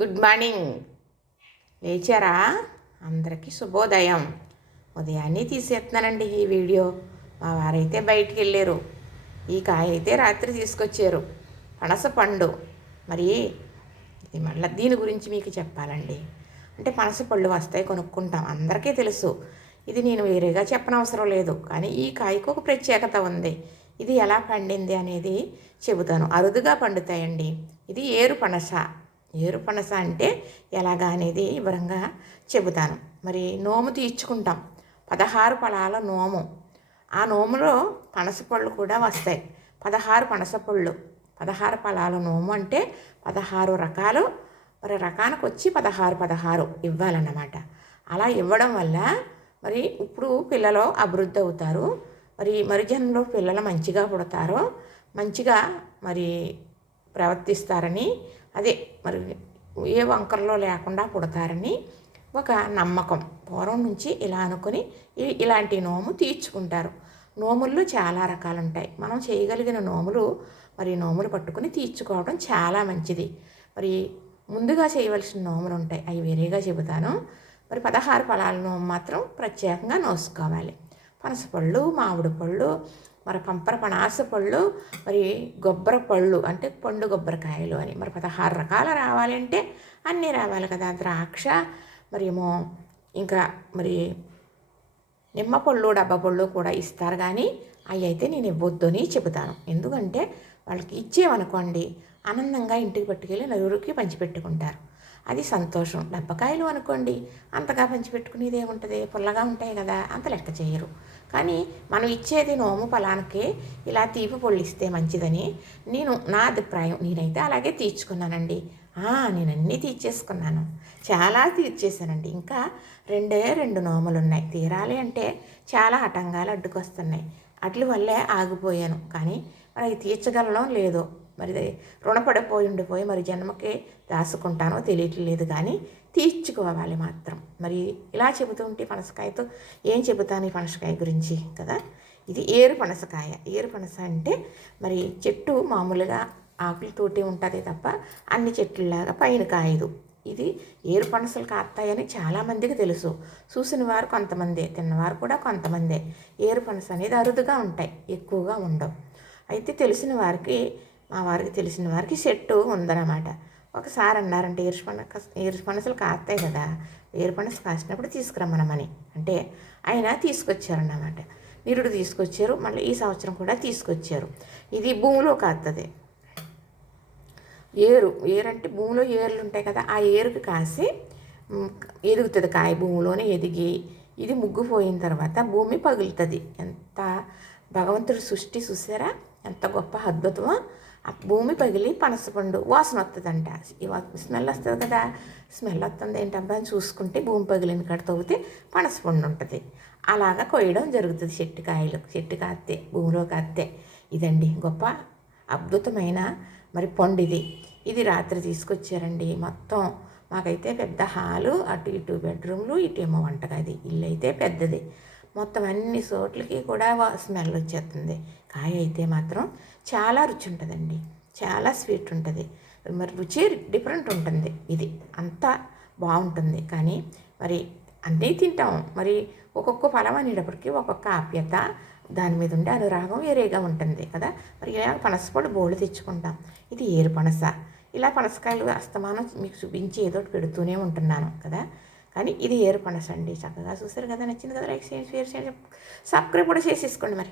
Good morning. లేచారా? అందరికీ శుభోదయం. ఉదయాన్నే తీసేస్తున్నానండి ఈ వీడియో. మా వారైతే బయటికి వెళ్ళారు. ఈ కాయ అయితే రాత్రి తీసుకొచ్చారు. పనస పండు. మరి ఇది మళ్ళీ దీని గురించి మీకు చెప్పాలండి. అంటే పనస పళ్ళు వస్తాయి కొనుక్కుంటాం. అందరికీ తెలుసు. ఇది నేను వేరేగా చెప్పనవసరం లేదు. కానీ ఈ కాయకు ఒక ప్రత్యేకత ఉంది. ఇది ఎలా పండింది అనేది చెబుతాను. అరుదుగా పండుతాయండి. ఇది ఏరు పనస. ఏరు పనస అంటే ఎలాగా అనేది వివరంగా చెబుతాను. మరి నోము తీర్చుకుంటాం. పదహారు ఫలాల నోము. ఆ నోములో పనస పళ్ళు కూడా వస్తాయి. పదహారు పనస పళ్ళు. పదహారు ఫలాల నోము అంటే పదహారు రకాలు. మరి రకానికి వచ్చి పదహారు పదహారు ఇవ్వాలన్నమాట. అలా ఇవ్వడం వల్ల మరి ఇప్పుడు పిల్లలు అభివృద్ధి అవుతారు. మరి మరి పిల్లలు మంచిగా పుడతారు. మంచిగా మరి ప్రవర్తిస్తారని అదే మరి ఏ వంకరలో లేకుండా పుడతారని ఒక నమ్మకం. పూర్వం నుంచి ఇలా అనుకుని ఇలాంటి నోము తీర్చుకుంటారు. నోముల్లో చాలా రకాలు ఉంటాయి మనం చేయగలిగిన నోములు మరి నోములు పట్టుకుని తీర్చుకోవడం చాలా మంచిది. మరి ముందుగా చేయవలసిన నోములు ఉంటాయి అవి వేరేగా చెబుతాను. మరి పదహారు ఫలాల నోము మాత్రం ప్రత్యేకంగా నోసుకోవాలి. పనసపళ్ళు మామిడి పళ్ళు మరి పంపర పనాస పళ్ళు మరి గొబ్బర పళ్ళు అంటే పండు గొబ్బరికాయలు అని. మరి పదహారు రకాల రావాలంటే అన్నీ రావాలి కదా. ద్రాక్ష మరి ఏమో ఇంకా మరి నిమ్మ పళ్ళు డబ్బా పళ్ళు కూడా ఇస్తారు కానీ అవి అయితే నేను ఇవ్వద్దు అని చెబుతాను. ఎందుకంటే వాళ్ళకి ఇచ్చేవనుకోండి ఆనందంగా ఇంటికి పట్టుకెళ్ళి నలుగురికి పంచిపెట్టుకుంటారు. అది సంతోషం. డబ్బకాయలు అనుకోండి అంతగా పంచిపెట్టుకునేది ఏముంటుంది? పుల్లగా ఉంటాయి కదా అంత లెక్క చేయరు. కానీ మనం ఇచ్చేది నోము ఫలానికి ఇలా తీపి పొళ్ళిస్తే మంచిదని. నేను నా అభిప్రాయం నేనైతే అలాగే తీర్చుకున్నానండి. నేను అన్నీ తీర్చేసుకున్నాను. చాలా తీర్చేశానండి. ఇంకా రెండే రెండు నోములు ఉన్నాయి తీరాలి అంటే చాలా ఆటంకాలు అడ్డుకొస్తున్నాయి. అట్ల వల్లే ఆగిపోయాను. కానీ మనకి తీర్చగలడం లేదో మరి ఇది రుణపడిపోయి ఉండిపోయి మరి జన్మకే దాచుకుంటానో తెలియట్లేదు కానీ తీర్చుకోవాలి మాత్రం. మరి ఇలా చెబుతూ ఉంటే పనసకాయతో ఏం చెబుతాను ఈ పనసకాయ గురించి కదా? ఇది ఏరు పనసకాయ. ఏరు పనస అంటే మరి చెట్టు మామూలుగా ఆకులతోటి ఉంటుంది తప్ప అన్ని చెట్లలాగా పైన కాయదు. ఇది ఏరు పనసలు కాస్తాయని చాలామందికి తెలుసు. చూసిన వారు కొంతమందే తిన్నవారు కూడా కొంతమందే. ఏరు పనస అనేది అరుదుగా ఉంటాయి ఎక్కువగా ఉండవు. అయితే తెలిసిన వారికి మా వారికి తెలిసిన వారికి చెట్టు ఉందన్నమాట. ఒకసారి అన్నారంటే ఏరు పనక కాస్తాయి కదా ఏరు కాసినప్పుడు తీసుకురమ్మనమని అంటే ఆయన తీసుకొచ్చారన్నమాట. నిరుడు తీసుకొచ్చారు మళ్ళీ ఈ సంవత్సరం కూడా తీసుకొచ్చారు. ఇది భూమిలో కాస్తుంది ఏరు ఏరు అంటే భూమిలో ఏర్లు ఉంటాయి కదా ఆ ఏరుకి కాసి ఎదుగుతుంది కాయ భూమిలోనే ఎదిగి ఇది ముగ్గుపోయిన తర్వాత భూమి పగులుతుంది. ఎంత భగవంతుడు సృష్టి చూసారా? ఎంత గొప్ప అద్భుతమో భూమి పగిలి పనసపండు వాసన వస్తుందంట ఈ స్మెల్ వస్తుంది కదా. స్మెల్ వస్తుంది ఏంటబ్బా? అని చూసుకుంటే భూమి పగిలిన కాడ తవ్వితే పనసపండు ఉంటుంది. అలాగా కొయ్యడం జరుగుతుంది చెట్టు కాయలు. చెట్టు కాస్తే భూమిలో కాస్తే ఇదండి గొప్ప అద్భుతమైన మరి పండు ఇది. ఇది రాత్రి తీసుకొచ్చారండి మొత్తం. మాకైతే పెద్ద హాలు అటు ఇటు బెడ్రూమ్లు ఇటు ఏమో వంటగది. ఇల్లు అయితే పెద్దది. మొత్తం అన్ని చోట్లకి కూడా స్మెల్ వచ్చేస్తుంది. కాయ అయితే మాత్రం చాలా రుచి ఉంటుందండి చాలా స్వీట్ ఉంటుంది. మరి రుచి డిఫరెంట్ ఉంటుంది. ఇది అంతా బాగుంటుంది. కానీ మరి అన్నీ తింటాం. మరి ఒక్కొక్క ఫలం అనేటప్పటికీ ఒక్కొక్క ఆప్యత దాని మీద ఉండే అనురాగం వేరేగా ఉంటుంది కదా. మరి ఇలా పనసపొడి బోళ్ళు తెచ్చుకుంటాం. ఇది ఏరు పనస. ఇలా పనసకాయలు అస్తమానం మీకు చూపించి ఏదో ఒకటి పెడుతూనే ఉంటున్నాను కదా. కానీ ఇది ఏరు అండి చక్కగా. చూసారు కదా నచ్చింది కదా లైక్ చేయండి షేర్ చేయండి సబ్స్క్రైబ్ కూడా చేసేసుకోండి మరి.